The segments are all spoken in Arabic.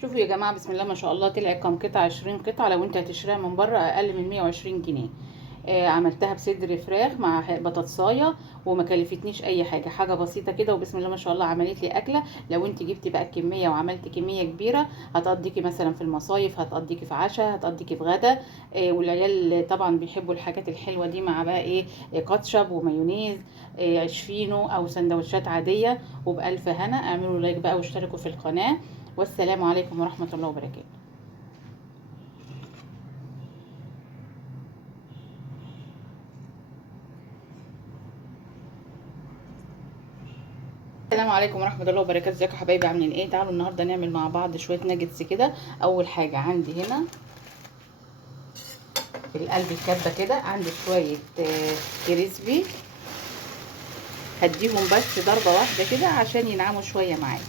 شوفوا يا جماعه، بسم الله ما شاء الله، طلع كام قطعه؟ 20 قطعه. لو انت هتشتريها من بره اقل من 120 جنيه. عملتها بصدر فراخ مع بطاطسايه، وما كلفتنيش اي حاجه، حاجه بسيطه كده، وبسم الله ما شاء الله عملت لي اكله. لو انت جبتي بقى الكميه وعملت كميه كبيره هتقضيكي مثلا في المصايف، هتقضيكي في عشاء، هتقضيكي في غدا. والعيال طبعا بيحبوا الحاجات الحلوه دي، مع بقى ايه، كاتشب ومايونيز، عيش فينو او سندوتشات عاديه. وبألف هنا. اعملوا لايك بقى واشتركوا في القناه. والسلام عليكم ورحمة الله وبركاته. السلام عليكم ورحمة الله وبركاته. ازيكم يا حبايبي؟ عاملين ايه؟ تعالوا النهارده نعمل مع بعض شوية ناجتس كده. اول حاجة عندي هنا في القلب الكبة كده عندي شوية كريسبي. هديهم بس ضربة واحدة كده عشان ينعموا شوية معايا.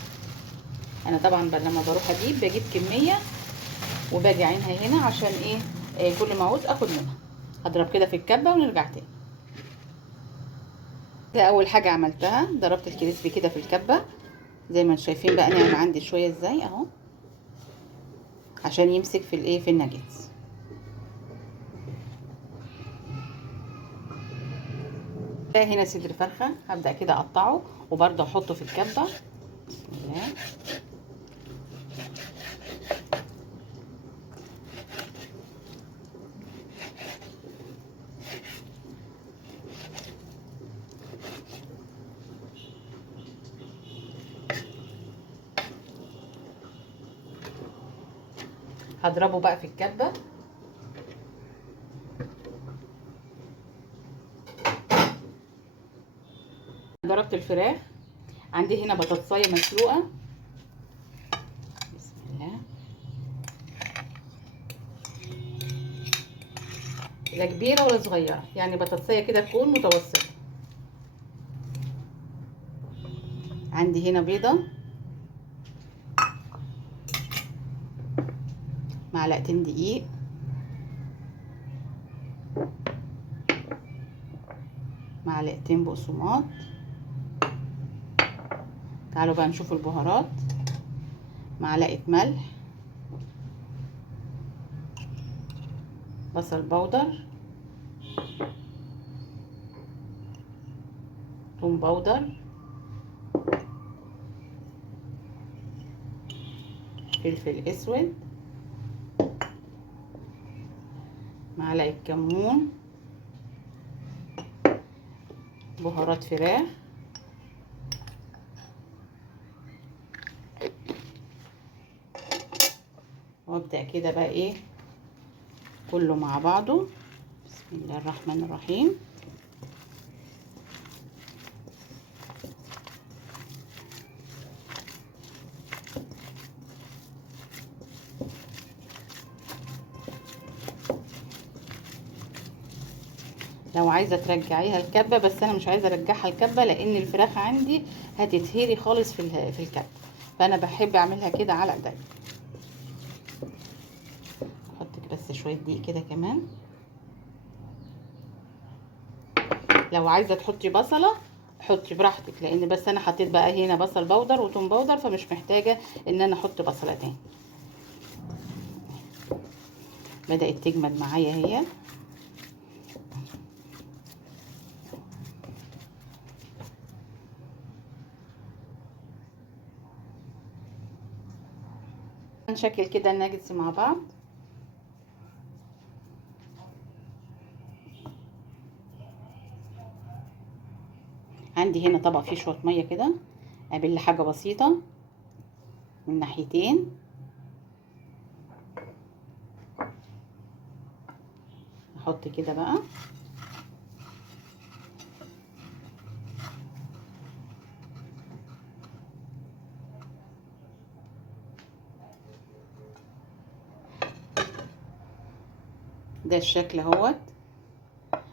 انا طبعا لما بروح بجيب كمية وباجي عينها هنا عشان ايه، كل ما عاوز اخد منها. هضرب كده في الكبة ونرجع تاني. ده اول حاجة عملتها، ضربت الكريسبي كده في الكبة زي ما انتم شايفين بقى، نعمل عندي شويه ازاي اهو عشان يمسك في الايه، في الناجتس. ده هنا صدر فرخه، هبدا كده اقطعه وبرده احطه في الكبه. بسم الله. هضربه بقى في الكبه. ضربت الفراخ. عندي هنا بطاطسايه مسلوقه. بسم الله. لا كبيره ولا صغيره، يعني بطاطسايه كده تكون متوسطه. عندي هنا بيضه، معلقتين دقيق، معلقتين بقسماط. تعالوا بقى نشوف البهارات. معلقه ملح، بصل بودر، ثوم بودر، فلفل اسود، معلقه كمون، بهارات فراخ، وابدأ كده بقى ايه كله مع بعضه. بسم الله الرحمن الرحيم. لو عايزه ترجعيها الكبه، بس انا مش عايزه ارجعها الكبه لان الفراخ عندي هتتهري خالص في الكبه، فانا بحب اعملها كده على ايدي. احط بس شويه دقيق كده كمان. لو عايزه تحطي بصله حطي براحتك، لان بس انا حطيت بقى هنا بصل بودر وتوم بودر، فمش محتاجه ان انا احط بصله تاني. بدات تجمد معايا هي. نشكل كده الناجتس مع بعض. عندي هنا طبق فيه شويه ميه كده، ابل حاجه بسيطه من ناحيتين. احط كده بقى. ده الشكل اهوت.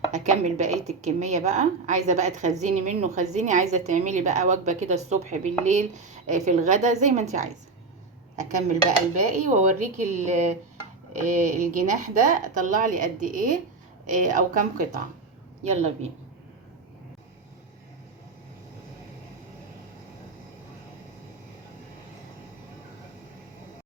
هكمل بقيه الكميه بقى. عايزه بقى تخزني منه خزني، عايزه تعملي بقى وجبه كده الصبح بالليل، في الغدا زي ما انت عايزه. هكمل بقى الباقي واوريكي الجناح ده طلع لي قد ايه، او كام قطعه. يلا بينا.